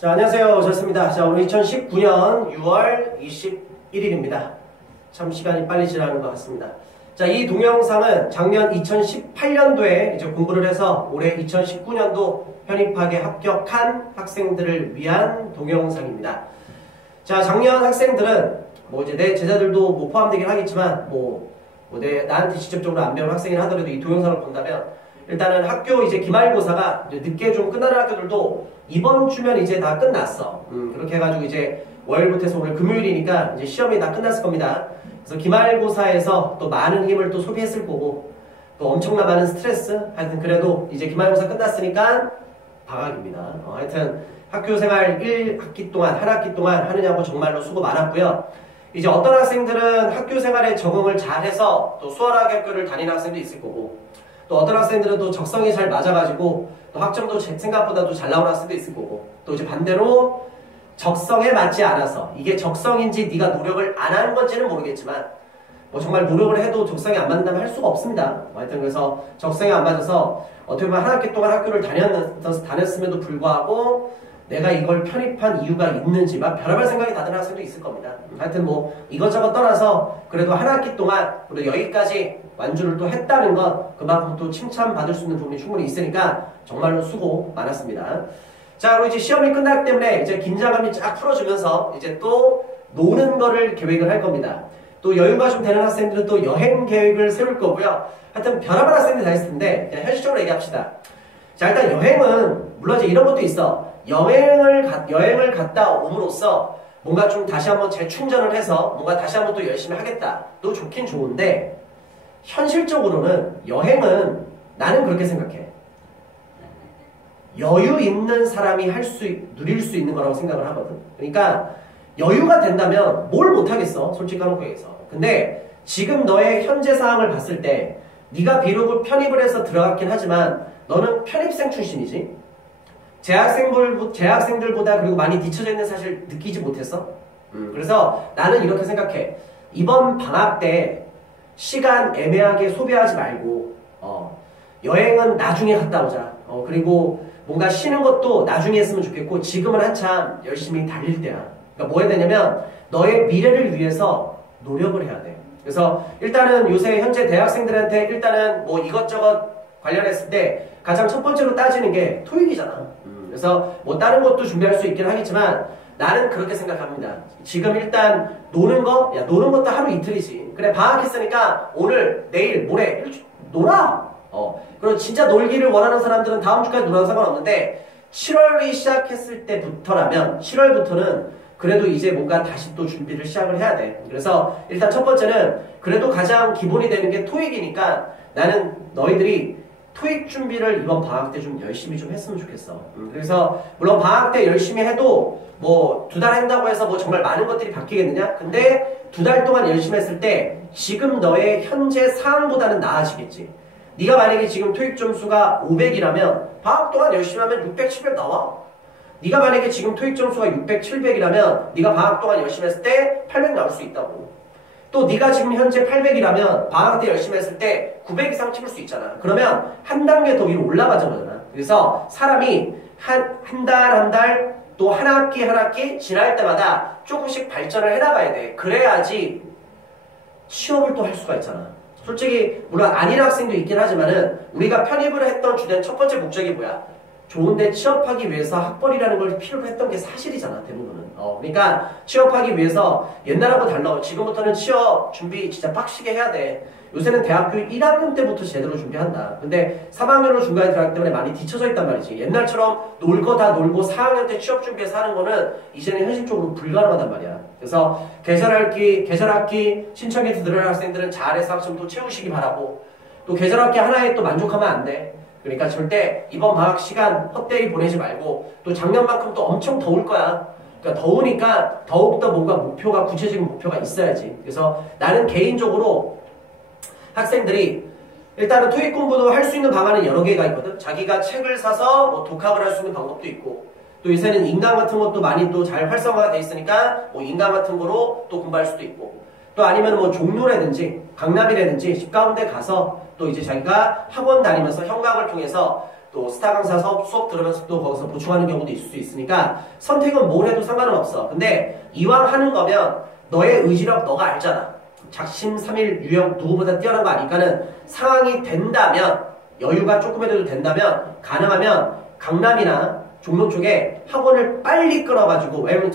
자, 안녕하세요. 좋습니다. 자, 오늘 2019년 6월 21일입니다. 참 시간이 빨리 지나는 것 같습니다. 자, 이 동영상은 작년 2018년도에 이제 공부를 해서 올해 2019년도 편입학에 합격한 학생들을 위한 동영상입니다. 자, 작년 학생들은 뭐 이제 내 제자들도 뭐 포함되긴 하겠지만 나한테 직접적으로 안 배운 학생이라 하더라도 이 동영상을 본다면 일단은 학교 이제 기말고사가 이제 늦게 좀 끝나는 학교들도 이번 주면 이제 다 끝났어. 그렇게 해가지고 이제 월요일부터 해서 오늘 금요일이니까 이제 시험이 다 끝났을 겁니다. 그래서 기말고사에서 또 많은 힘을 또 소비했을 거고 또 엄청나 많은 스트레스. 하여튼 그래도 이제 기말고사 끝났으니까 방학입니다. 하여튼 학교생활 1학기 동안 한 학기 동안 하느냐고 정말로 수고 많았고요. 이제 어떤 학생들은 학교생활에 적응을 잘해서 또 수월하게 학교를 다니는 학생도 있을 거고 또 어떤 학생들은 또 적성이 잘 맞아가지고 또 학점도 생각보다도 잘 나오는 학생도 있을 거고 또 이제 반대로 적성에 맞지 않아서 이게 적성인지 네가 노력을 안 하는 건지는 모르겠지만 뭐 정말 노력을 해도 적성에 안 맞는다면 할 수가 없습니다. 하여튼 그래서 적성에 안 맞아서 어떻게 보면 한 학기 동안 학교를 다녔음에도 불구하고 내가 이걸 편입한 이유가 있는지 막 별의별 생각이 다 드는 학생도 있을 겁니다. 하여튼 뭐 이것저것 떠나서 그래도 한 학기 동안 우리 여기까지 완주를 또 했다는 것 그만큼 또 칭찬받을 수 있는 부분이 충분히 있으니까 정말로 수고 많았습니다. 자, 그리고 이제 시험이 끝났기 때문에 이제 긴장감이 쫙 풀어주면서 이제 또 노는 거를 계획을 할 겁니다. 또 여유가 좀 되는 학생들은 또 여행 계획을 세울 거고요. 하여튼 별의별 학생들이 다 있을 텐데 그냥 현실적으로 얘기합시다. 자, 일단 여행은 물론 이제 이런 것도 있어. 여행을 갔다 옴으로써 뭔가 좀 다시 한번 재충전을 해서 뭔가 다시 한번 또 열심히 하겠다. 또 좋긴 좋은데 현실적으로는 여행은 나는 그렇게 생각해. 여유 있는 사람이 누릴 수 있는 거라고 생각을 하거든. 그러니까 여유가 된다면 뭘 못하겠어. 솔직히 까놓고 얘기해서. 근데 지금 너의 현재 상황을 봤을 때 네가 비록 편입을 해서 들어갔긴 하지만 너는 편입생 출신이지. 재학생들보다 그리고 많이 뒤쳐져 있는 사실 느끼지 못했어? 그래서 나는 이렇게 생각해. 이번 방학 때 시간 애매하게 소비하지 말고 여행은 나중에 갔다 오자. 그리고 뭔가 쉬는 것도 나중에 했으면 좋겠고 지금은 한참 열심히 달릴 때야. 그러니까 뭐 해야 되냐면 너의 미래를 위해서 노력을 해야 돼. 그래서 일단은 요새 현재 대학생들한테 일단은 뭐 이것저것 관련했을 때 가장 첫 번째로 따지는 게 토익이잖아. 그래서 뭐 다른 것도 준비할 수 있긴 하겠지만 나는 그렇게 생각합니다. 지금 일단 노는 것도 하루 이틀이지. 그래, 방학했으니까 오늘, 내일, 모레 놀아. 그리고 진짜 놀기를 원하는 사람들은 다음 주까지 놀아도 상관없는데 7월이 시작했을 때부터라면 7월부터는 그래도 이제 뭔가 다시 또 준비를 시작을 해야 돼. 그래서 일단 첫 번째는 그래도 가장 기본이 되는 게 토익이니까 나는 너희들이 토익 준비를 이번 방학 때 좀 열심히 좀 했으면 좋겠어. 그래서 물론 방학 때 열심히 해도 뭐 2달 한다고 해서 뭐 정말 많은 것들이 바뀌겠느냐? 근데 2달 동안 열심히 했을 때 지금 너의 현재 상황보다는 나아지겠지. 네가 만약에 지금 토익 점수가 500이라면 방학 동안 열심히 하면 600, 700 나와. 네가 만약에 지금 토익 점수가 600, 700이라면 네가 방학 동안 열심히 했을 때 800 나올 수 있다고. 또 네가 지금 현재 800이라면 방학 때 열심히 했을 때 900 이상 찍을 수 있잖아. 그러면 한 단계 더 위로 올라가잖아. 그래서 사람이 한 달 또 한 학기 지날 때마다 조금씩 발전을 해나가야 돼. 그래야지 취업을 또 할 수가 있잖아. 솔직히 물론 아닌 학생도 있긴 하지만은 우리가 편입을 했던 주된 첫 번째 목적이 뭐야? 좋은데 취업하기 위해서 학벌이라는 걸 필요로 했던 게 사실이잖아, 대부분은. 그러니까 취업하기 위해서 옛날하고 달라. 지금부터는 취업 준비 진짜 빡시게 해야 돼. 요새는 대학교 1학년 때부터 제대로 준비한다. 근데 3학년으로 중간에 들어가기 때문에 많이 뒤쳐져 있단 말이지. 옛날처럼 놀 거 다 놀고 4학년 때 취업 준비해서 하는 거는 이제는 현실적으로 불가능하단 말이야. 그래서 계절학기 신청해서 들어갈 학생들은 잘해서 학점도 채우시기 바라고 또 계절학기 하나에 또 만족하면 안 돼. 그러니까 절대 이번 방학 시간 헛되이 보내지 말고 또 작년만큼 또 엄청 더울 거야. 그러니까 더우니까 더욱더 뭔가 구체적인 목표가 있어야지. 그래서 나는 개인적으로 학생들이 일단은 토익 공부도 할 수 있는 방안은 여러 개가 있거든. 자기가 책을 사서 뭐 독학을 할 수 있는 방법도 있고 또 요새는 인강 같은 것도 많이 또 잘 활성화가 돼 있으니까 뭐 인강 같은 거로 또 공부할 수도 있고 또 아니면 뭐 종로라든지 강남이라든지 집 가운데 가서 또 이제 자기가 학원 다니면서 현강을 통해서 또 스타 강사 수업 들으면서 또 거기서 보충하는 경우도 있을 수 있으니까 선택은 뭘 해도 상관은 없어. 근데 이왕 하는 거면 너의 의지력 너가 알잖아. 작심삼일 유형 누구보다 뛰어난 거 아니까는 상황이 된다면 여유가 조금이라도 된다면 가능하면 강남이나 종로 쪽에 학원을 빨리 끌어가지고 왜냐면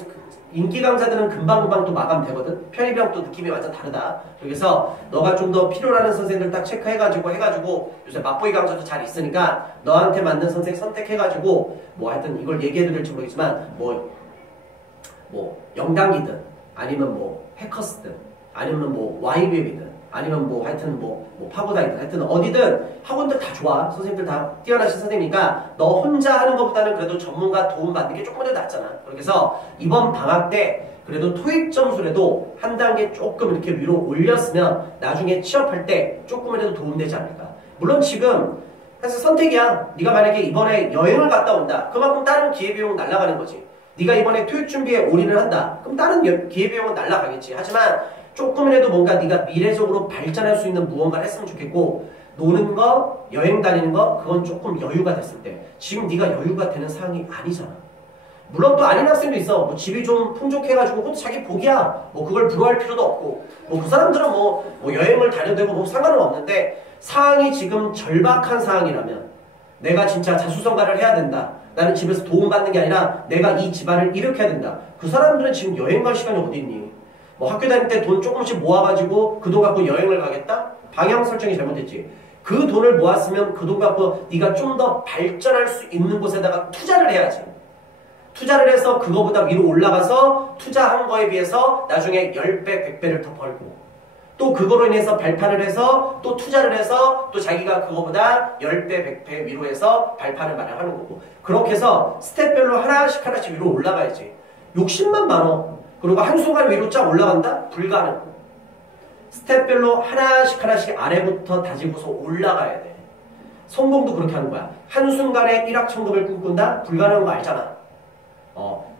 인기 강사들은 금방금방 또 마감되거든. 편입형 또 느낌이 완전 다르다. 그래서 너가 좀 더 필요로 하는 선생님들 딱 체크해가지고 요새 맛보기 강사도 잘 있으니까 너한테 맞는 선생 선택해가지고 뭐 하여튼 이걸 얘기해도 될지 모르겠지만 뭐 영단기든 아니면 뭐 해커스든 아니면 뭐 YBM이든 아니면 뭐 하여튼 뭐 파고다이든 하여튼 어디든 학원들 다 좋아. 선생님들 다 뛰어나신 선생님이니까 너 혼자 하는 것보다는 그래도 전문가 도움 받는 게 조금이라도 낫잖아. 그래서 이번 방학 때 그래도 토익 점수라도 한 단계 조금 이렇게 위로 올렸으면 나중에 취업할 때 조금이라도 도움되지 않을까. 물론 지금 사실 선택이야. 네가 만약에 이번에 여행을 갔다 온다. 그만큼 다른 기회비용 날아가는 거지. 네가 이번에 토익 준비에 올인을 한다. 그럼 다른 기회비용은 날아가겠지. 하지만 조금이라도 뭔가 네가 미래적으로 발전할 수 있는 무언가를 했으면 좋겠고 노는 거, 여행 다니는 거 그건 조금 여유가 됐을 때 지금 네가 여유가 되는 상황이 아니잖아. 물론 또 아닌 학생도 있어. 뭐 집이 좀 풍족해가지고 그것도 자기 복이야. 뭐 그걸 부러워할 필요도 없고 뭐 그 사람들은 뭐 여행을 다녀도 되고 뭐 상관은 없는데 상황이 지금 절박한 상황이라면 내가 진짜 자수성가를 해야 된다. 나는 집에서 도움받는 게 아니라 내가 이 집안을 일으켜야 된다. 그 사람들은 지금 여행 갈 시간이 어디 있니? 뭐 학교 다닐 때 돈 조금씩 모아가지고 그 돈 갖고 여행을 가겠다? 방향 설정이 잘못됐지. 그 돈을 모았으면 그 돈 갖고 네가 좀 더 발전할 수 있는 곳에다가 투자를 해야지. 투자를 해서 그거보다 위로 올라가서 투자한 거에 비해서 나중에 10배, 100배를 더 벌고 또 그거로 인해서 발판을 해서 또 투자를 해서 또 자기가 그거보다 10배, 100배 위로 해서 발판을 마련하는 거고 그렇게 해서 스텝별로 하나씩 위로 올라가야지. 욕심만 많어. 그리고 한순간 위로 쫙 올라간다? 불가능. 스텝별로 하나씩 아래부터 다지고서 올라가야 돼. 성공도 그렇게 하는 거야. 한순간에 일확천금을 꿈꾼다? 불가능한 거 알잖아.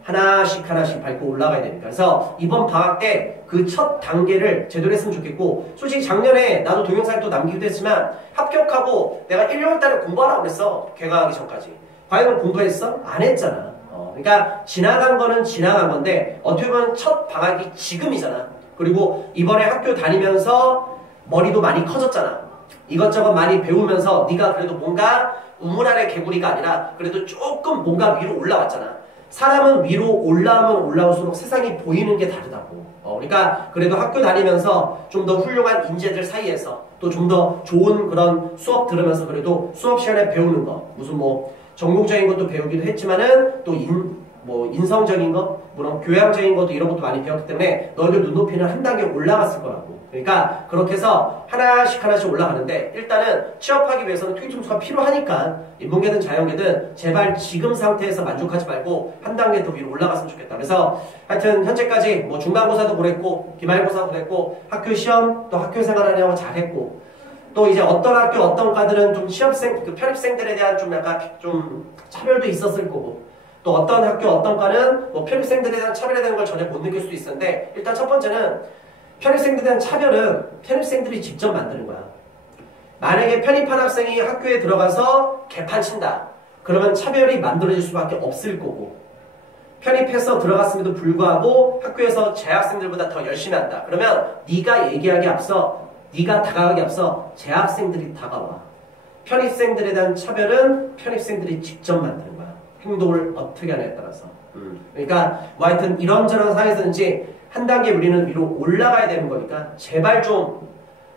하나씩 밟고 올라가야 되니까. 그래서 이번 방학 때 그 첫 단계를 제대로 했으면 좋겠고 솔직히 작년에 나도 동영상을 또 남기기도 했지만 합격하고 내가 1월 달에 공부하라고 그랬어. 개강하기 전까지. 과연 공부했어? 안 했잖아. 그러니까 지나간 거는 지나간 건데 어떻게 보면 첫 방학이 지금이잖아. 그리고 이번에 학교 다니면서 머리도 많이 커졌잖아. 이것저것 많이 배우면서 네가 그래도 뭔가 우물 아래 개구리가 아니라 그래도 조금 뭔가 위로 올라왔잖아. 사람은 위로 올라오면 올라올수록 세상이 보이는 게 다르다고. 그러니까 그래도 학교 다니면서 좀 더 훌륭한 인재들 사이에서 또 좀 더 좋은 그런 수업 들으면서 그래도 수업 시간에 배우는 거 무슨 뭐 전공적인 것도 배우기도 했지만은 또 인성적인 거, 물론 교양적인 것도 이런 것도 많이 배웠기 때문에 너희들 눈높이는 한 단계 올라갔을 거라고. 그러니까 그렇게 해서 하나씩 올라가는데 일단은 취업하기 위해서는 토익 점수가 필요하니까 인문계든 자연계든 제발 지금 상태에서 만족하지 말고 한 단계 더 위로 올라갔으면 좋겠다. 그래서 하여튼 현재까지 뭐 중간고사도 그랬고 기말고사도 그랬고 학교 시험 또 학교 생활하려고 잘했고 또 이제 어떤 학교 어떤 과들은 좀 편입생들에 대한 좀 약간 좀 차별도 있었을 거고 또 어떤 학교 어떤 과는 뭐 편입생들에 대한 차별에 대한 걸 전혀 못 느낄 수도 있었는데 일단 첫 번째는 편입생들에 대한 차별은 편입생들이 직접 만드는 거야. 만약에 편입한 학생이 학교에 들어가서 개판 친다. 그러면 차별이 만들어질 수밖에 없을 거고 편입해서 들어갔음에도 불구하고 학교에서 재학생들보다 더 열심히 한다. 그러면 네가 얘기하기 앞서 네가 다가가기 앞서 재학생들이 다가와. 편입생들에 대한 차별은 편입생들이 직접 만드는 거야. 행동을 어떻게 하냐에 따라서. 그러니까 뭐 하여튼 이런저런 상황에서든지 한 단계 우리는 위로 올라가야 되는 거니까 제발 좀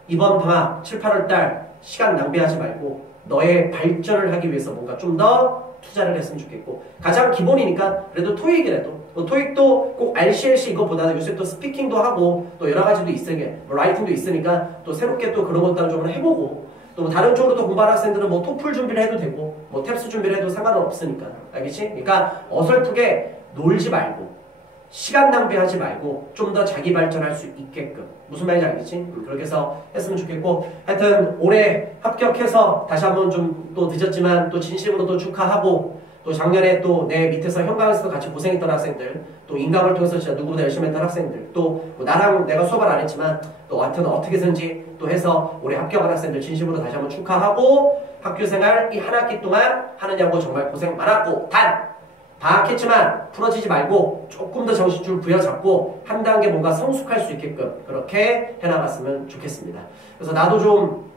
이번 방학 7, 8월 달 시간 낭비하지 말고 너의 발전을 하기 위해서 뭔가 좀 더 투자를 했으면 좋겠고 가장 기본이니까 그래도 토익이라도 토익도 꼭 RCLC 이거보다는 요새 또 스피킹도 하고 또 여러 가지도 있으니까 뭐 라이팅도 있으니까 또 새롭게 또 그런 것도 좀 해보고 또 다른 쪽으로 또 공부하는 학생들은 뭐 토플 준비를 해도 되고 뭐 탭스 준비를 해도 상관은 없으니까 알겠지? 그러니까 어설프게 놀지 말고 시간 낭비하지 말고 좀 더 자기 발전할 수 있게끔 무슨 말인지 알겠지? 그렇게 해서 했으면 좋겠고 하여튼 올해 합격해서 다시 한번 좀 또 늦었지만 또 진심으로 또 축하하고 또 작년에 또 내 밑에서 현강에서도 같이 고생했던 학생들 또 인강을 통해서 진짜 누구보다 열심히 했던 학생들 또 뭐 나랑 내가 수업을 안 했지만 또 하여튼 어떻게든지 또 해서 올해 합격한 학생들 진심으로 다시 한번 축하하고 학교생활 이 한 학기 동안 하느냐고 정말 고생 많았고 단 방학했지만 풀어지지 말고 조금 더 정신줄 부여잡고 한 단계 뭔가 성숙할 수 있게끔 그렇게 해나갔으면 좋겠습니다. 그래서 나도 좀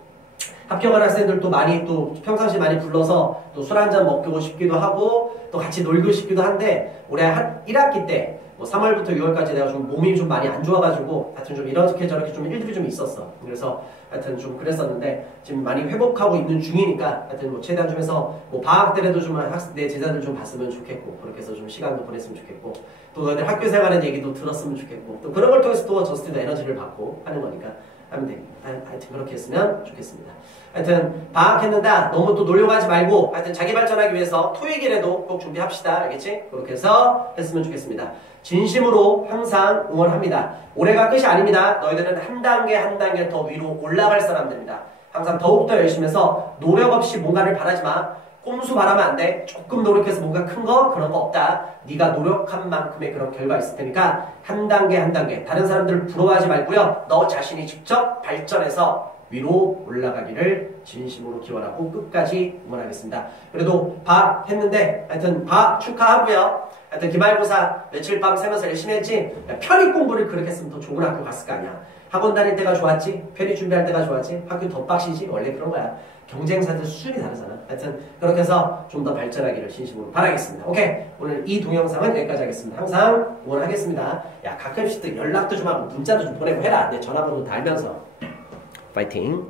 합격한 학생들도 많이 또 평상시 많이 불러서 또 술 한잔 먹고 싶기도 하고 또 같이 놀고 싶기도 한데 올해 한 1학기 때 뭐 3월부터 6월까지 내가 좀 몸이 좀 많이 안 좋아가지고 하여튼 좀 이렇게 저렇게 좀 일들이 좀 있었어. 그래서 하여튼 좀 그랬었는데 지금 많이 회복하고 있는 중이니까 하여튼 뭐 최대한 좀 해서 뭐 방학 때라도 좀 내 제자들 좀 봤으면 좋겠고 그렇게 해서 좀 시간도 보냈으면 좋겠고 또 너희들 학교 생활의 얘기도 들었으면 좋겠고 또 그런 걸 통해서 또 저스트도 에너지를 받고 하는 거니까 하면 돼. 하여튼 그렇게 했으면 좋겠습니다. 하여튼 방학했는데 너무 또 놀려고 하지 말고 하여튼 자기 발전하기 위해서 토익이라도 꼭 준비합시다. 알겠지? 그렇게 해서 했으면 좋겠습니다. 진심으로 항상 응원합니다. 올해가 끝이 아닙니다. 너희들은 한 단계 한 단계 더 위로 올라갈 사람들입니다. 항상 더욱더 열심히 해서 노력 없이 뭔가를 바라지 마. 꼼수 바라면 안 돼. 조금 노력해서 뭔가 큰 거 그런 거 없다. 네가 노력한 만큼의 그런 결과 있을 테니까 한 단계 한 단계 다른 사람들을 부러워하지 말고요. 너 자신이 직접 발전해서 위로 올라가기를 진심으로 기원하고 끝까지 응원하겠습니다. 그래도 방학 했는데 하여튼 방학 축하하고요. 하여튼 기말고사 며칠 밤 새면서 열심히 했지. 편입 공부를 그렇게 했으면 더 좋은 학교 갔을 거 아니야. 학원 다닐 때가 좋았지. 편입 준비할 때가 좋았지. 학교 더 빡시지. 원래 그런 거야. 경쟁사들 수준이 다르잖아. 하여튼 그렇게 해서 좀 더 발전하기를 진심으로 바라겠습니다. 오케이. 오늘 이 동영상은 여기까지 하겠습니다. 항상 응원하겠습니다. 야 가끔씩 또 연락도 좀 하고 문자도 좀 보내고 해라. 내 전화번호 다 알면서. 파이팅!